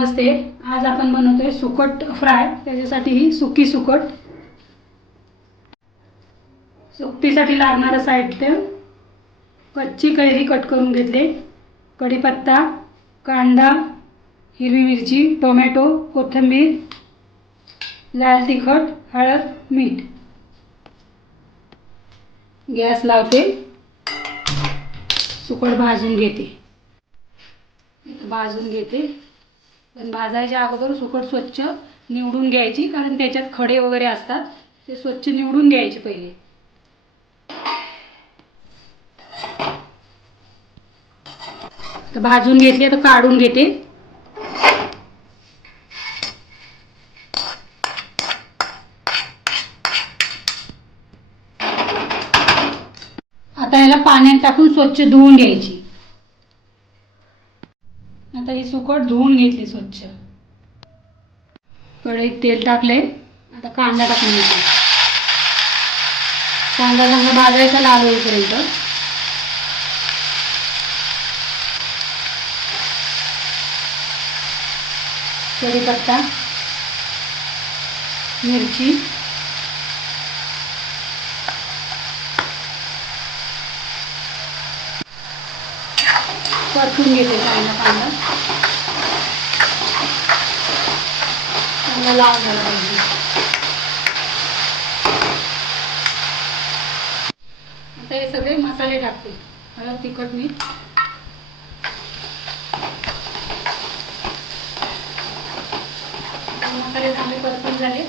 नमस्ते. आज आपण बनवतोय सुकट फ्राय. त्याच्यासाठी ही सुकी सुकट. सुकटीसाठी लागणारं साहित्य. कच्ची कैरी कट करून घेतले. कढीपत्ता कांदा हिरवी मिरची टोमॅटो कोथिंबीर लाल तिखट हळद मीठ. गॅस लावते. सुकट भाजून घेते. भाजून घेते. भाजायच्या अगोदर सुकट स्वच्छ निवडून घ्यायची कारण त्याच्यात खडे वगैरे असतात ते स्वच्छ निवडून घ्यायचे पहिले. तर भाजून घेतले तर काढून घेते. आता याला पाण्यात टाकून स्वच्छ धुवून घ्यायची. आता ही सुकट धुवून घेतली स्वच्छ. कढईत तेल टाकले. आता कांदा टाकून घेतला कांदा चांगला भाजायचा लाल होईपर्यंत. कढीपत्ता मिरची. परतून घेते चांगला कांदा चांगला लाल झाला पाहिजे. आता हे सगळे मसाले टाकते. हळद तिखट मीठ मसाले चांगले परतून झाले.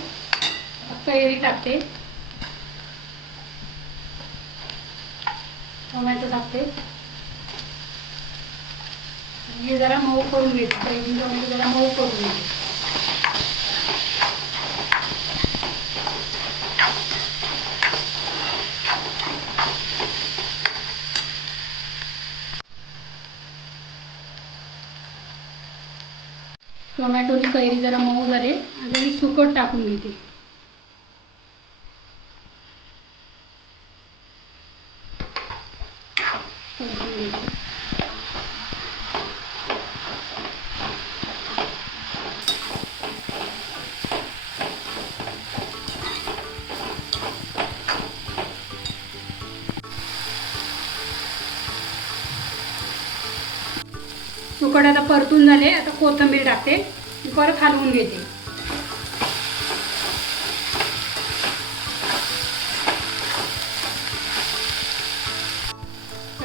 कैरी टाकते. टोमॅटो टाकते. हे जरा मऊ करून घेते कैरी टोमॅटो जरा मऊ करून घेते टोमॅटोची कैरी जरा मऊ झाले. आता मी सुकट टाकून घेते. सुकट आता परतून झाले. आता कोथिंबीर टाकते. परत हलवून घेते.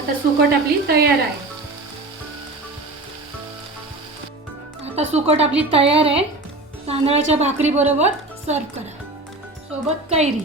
आता सुकट आपली तयार आहे. आता सुकट आपली तयार आहे. तांदळाच्या भाकरी बरोबर सर्व करा. सोबत कैरी.